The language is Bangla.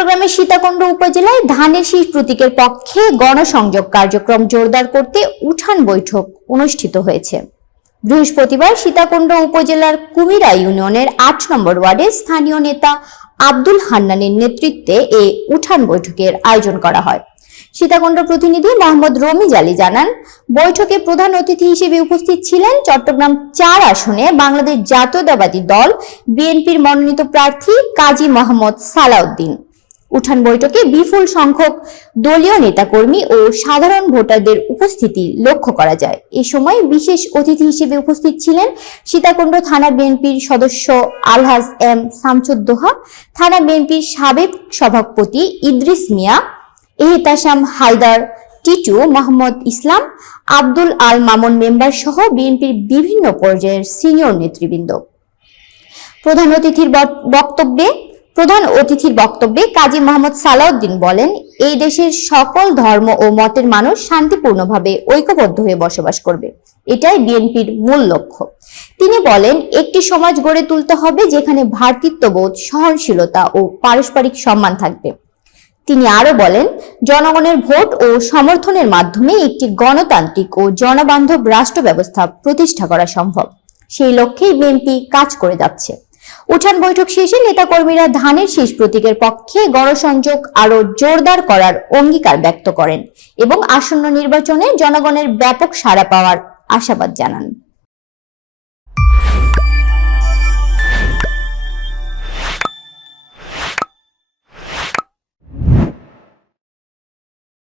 চট্টগ্রামের সীতাকুণ্ড উপজেলায় ধানের শীষ প্রতীকের পক্ষে গণসংযোগ কার্যক্রম জোরদার করতে উঠান বৈঠক অনুষ্ঠিত হয়েছে। বৃহস্পতিবার সীতাকুণ্ড উপজেলার কুমিরা ইউনিয়নের ৮ নম্বর ওয়ার্ডে স্থানীয় নেতা আব্দুল হান্নানের নেতৃত্বে এই উঠান বৈঠকের আয়োজন করা হয়। সীতাকুণ্ড প্রতিনিধি মোহাম্মদ রমিজ আলী জানান, বৈঠকে প্রধান অতিথি হিসেবে উপস্থিত ছিলেন চট্টগ্রাম ৪ আসনে বাংলাদেশ জাতীয়তাবাদী দল বিএনপির মনোনীত প্রার্থী কাজী মোহাম্মদ সালাউদ্দিন। উঠান বৈঠকে বিপুল সংখ্যক দলীয় নেতাকর্মী ও সাধারণ ভোটারদের উপস্থিতি লক্ষ্য করা যায়। এ সময় বিশেষ অতিথি হিসেবে উপস্থিত ছিলেন সীতাকুণ্ড থানা বিএনপির সদস্য আলহাজ এম শামসুদ্দোহা, থানা বিএনপির সাবেক সভাপতি ইদ্রিস মিয়া, এহতাসাম হায়দার, টিটু, মোহাম্মদ ইসলাম, আব্দুল আল মামুন মেম্বার সহ বিএনপির বিভিন্ন পর্যায়ের সিনিয়র নেতৃবৃন্দ। প্রধান অতিথির বক্তব্যে কাজী মোহাম্মদ সালাউদ্দিন বলেন, এই দেশের সকল ধর্ম ও মতের মানুষ শান্তিপূর্ণভাবে ঐক্যবদ্ধ হয়ে বসবাস করবে, এটাই বিএনপির মূল লক্ষ্য। তিনি বলেন, একটি সমাজ গড়ে তুলতে হবে যেখানে ভ্রাতৃত্ববোধ, সহনশীলতা ও পারস্পরিক সম্মান থাকবে। তিনি আরো বলেন, জনগণের ভোট ও সমর্থনের মাধ্যমে একটি গণতান্ত্রিক ও জনবান্ধব রাষ্ট্র ব্যবস্থা প্রতিষ্ঠা করা সম্ভব। সেই লক্ষ্যেই বিএনপি কাজ করে যাচ্ছে। উঠান বৈঠক শেষে নেতাকর্মীরা ধানের শীষ প্রতীকের পক্ষে গণসংযোগ আরো জোরদার করার অঙ্গীকার ব্যক্ত করেন এবং আসন্ন নির্বাচনে জনগণের ব্যাপক সাড়া পাওয়ার আশাবাদ জানান।